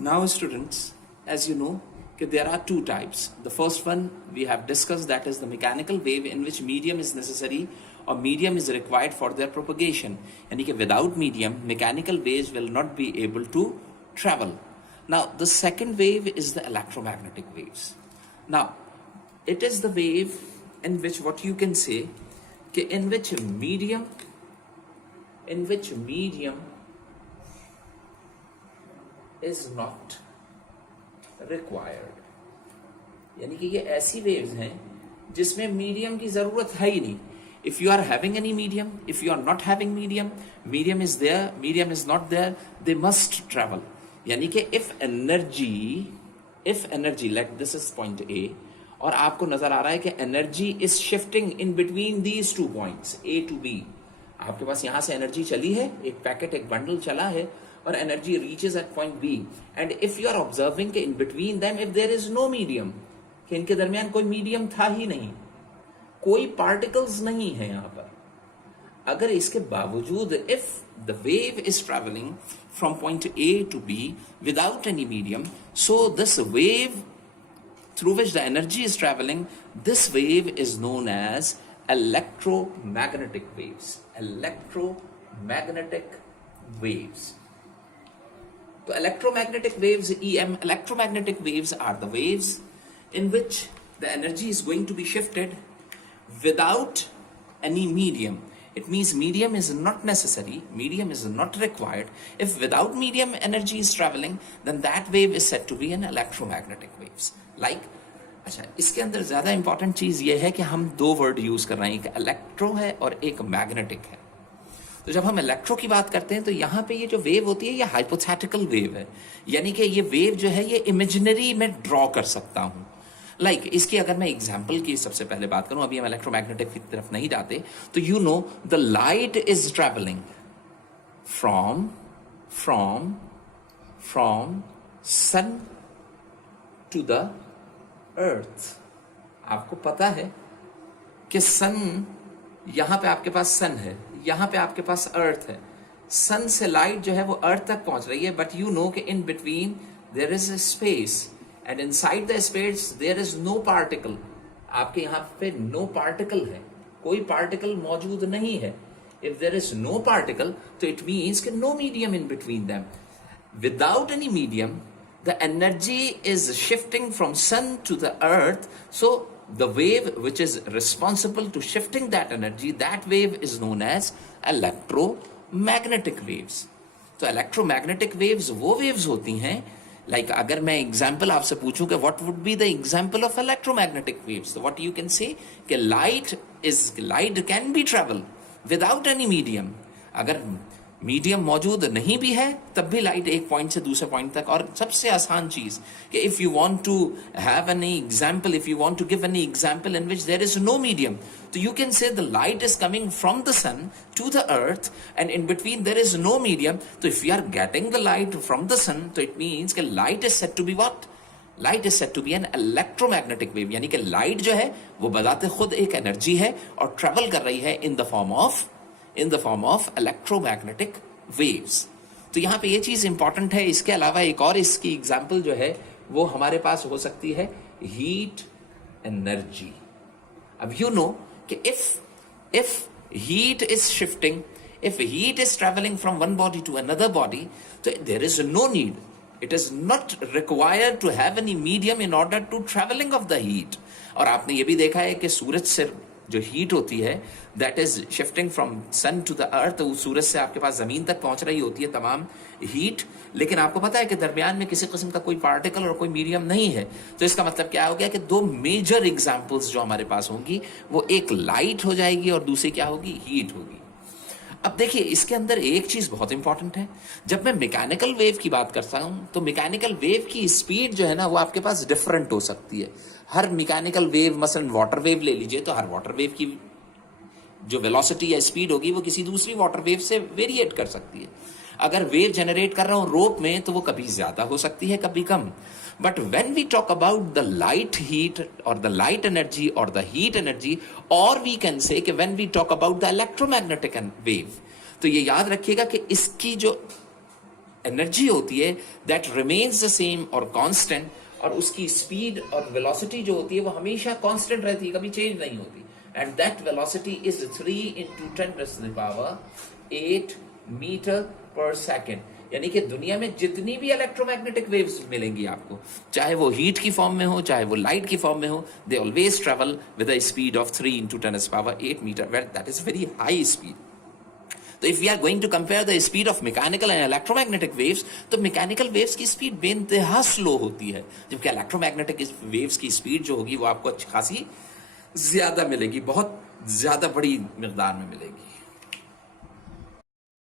Now, students, as you know, there are two types. The first one we have discussed, that is the mechanical wave, in which medium is necessary or medium is required for their propagation. And without medium, mechanical waves will not be able to travel. Now, the second wave is the electromagnetic waves. Now, it is the wave in which what you can say, in which medium is not required. यानी कि ये ऐसी waves हैं जिसमें medium की जरूरत है ही नहीं. If you are having any medium, if you are not having medium, medium is there, medium is not there, they must travel. यानी कि if energy, let this is point A, और आपको नजर आ रहा है कि energy is shifting in between these two points A to B. आपके पास यहां से एनर्जी चली है, एक पैकेट, एक बंडल चला है, और energy reaches at point B. And if you are observing in between them, if there is no medium, कि इनके दरमियान कोई मीडियम था ही नहीं, कोई पार्टिकल्स नहीं है यहां पर. अगर इसके बावजूद if the wave is travelling from point A to B without any medium, so this wave through which the energy is traveling, this wave is known as electromagnetic waves. Electromagnetic waves. So electromagnetic waves, electromagnetic waves are the waves in which the energy is going to be shifted without any medium. It means medium is not necessary, medium is not required. If without medium energy is traveling, then that wave is said to be an electromagnetic waves. Like, अच्छा, इसके अंदर ज्यादा important चीज ये है कि हम दो वर्ड यूज कर रहे हैं, एक इलेक्ट्रो है और एक मैग्नेटिक है. तो जब हम इलेक्ट्रो की बात करते हैं तो यहाँ पे ये जो वेव होती है ये हाइपोथेटिकल वेव है, यानी कि ये वेव जो है ये इमेजिनरी में ड्रॉ कर सकता हूं. लाइक इसकी अगर मैं एग्जाम्पल की सबसे पहले बात करूं, अभी हम इलेक्ट्रोमैग्नेटिक की तरफ नहीं जाते, तो you know the light is travelling from sun to the earth. आपको पता है कि सन, यहां पे आपके पास सन है, यहां पे आपके पास अर्थ है. सन से लाइट जो है वो अर्थ तक पहुंच रही है, बट यू नो कि in between there is a space, and inside the space there is no particle. आपके यहां पे नो पार्टिकल है, कोई पार्टिकल मौजूद नहीं है. If there is no particle, तो इट मीन्स कि no medium in between them. Without any medium, the energy is shifting from sun to the earth, so the wave which is responsible to shifting that energy, that wave is known as electromagnetic waves. तो electromagnetic waves वो waves होती हैं, like अगर मैं example आपसे पूछूं कि what would be the example of electromagnetic waves, so what you can say कि light can be travel without any medium. अगर मीडियम मौजूद नहीं भी है तब भी लाइट एक पॉइंट से दूसरे पॉइंट तक. और सबसे आसान चीज कि if you want to have any example, if you want to give any example in which there is no medium, तो you can say the light is coming from the sun to the earth and in between there is no medium. तो if you are getting the light from the sun, तो it means कि light is said to be what, light is said to B an electromagnetic wave. यानी कि light जो है वो बजाते खुद एक एनर्जी है और ट्रेवल कर रही है in the form of electromagnetic waves. तो यहां पे ये चीज इंपॉर्टेंट है. इसके अलावा एक और इसकी एग्जांपल जो है वो हमारे पास हो सकती है हीट एनर्जी. अब यू नो कि if heat is shifting, if heat is travelling from one body to another body, तो there is no need, it is not required to have any medium in order to travelling of the heat. और आपने ये भी देखा है कि सूरज से जो हीट होती है that is shifting from sun to the earth, तो सूरज से आपके पास जमीन तक पहुंच रही होती है तमाम हीट, लेकिन आपको पता है कि दरमियान में किसी किस्म का कोई पार्टिकल और कोई मीडियम नहीं है. तो इसका मतलब क्या हो गया कि दो मेजर एग्जांपल्स जो हमारे पास होंगी वो एक लाइट हो जाएगी और दूसरी क्या होगी, हीट होगी. अब देखिए इसके अंदर एक चीज बहुत इंपॉर्टेंट है. जब मैं मैकेनिकल वेव की बात करता हूं तो मैकेनिकल वेव की स्पीड जो है ना वो आपके पास डिफरेंट हो सकती है. हर मैकेनिकल वेव, मसलन वाटर वेव ले लीजिए, तो हर वाटर वेव की जो वेलोसिटी या स्पीड होगी वो किसी दूसरी वाटर वेव से वेरिएट कर सकती है. अगर वेव जनरेट कर रहा हूं रोप में तो वो कभी ज्यादा हो सकती है कभी कम. But when we talk about the light heat और द लाइट एनर्जी और द हीट एनर्जी, और वी कैन से कि when we talk about the electromagnetic wave, तो ये याद रखिएगा कि इसकी जो एनर्जी होती है दैट रिमेन्स द सेम और कांस्टेंट, और उसकी स्पीड और वेलोसिटी जो होती है वो हमेशा कांस्टेंट रहती है, कभी चेंज नहीं होती, and that velocity is 3 × 10⁸ meter per second. यानी कि दुनिया में जितनी भी इलेक्ट्रोमैग्नेटिक वेव्स मिलेंगी आपको, चाहे वो हीट की फॉर्म में हो, चाहे वो लाइट की फॉर्म में हो, they always travel with a speed of 3 × 10⁸ metre, where that is very high speed. तो if we are going to compare the speed of mechanical and electromagnetic waves, तो मैकेनिकल वेव्स की speed बेइंतहा slow होती है, जबकि electromagnetic waves की speed जो होगी वो आपको अच्छी खासी ज्यादा मिलेगी, बहुत ज्यादा बड़ी मिकदार में मिलेगी।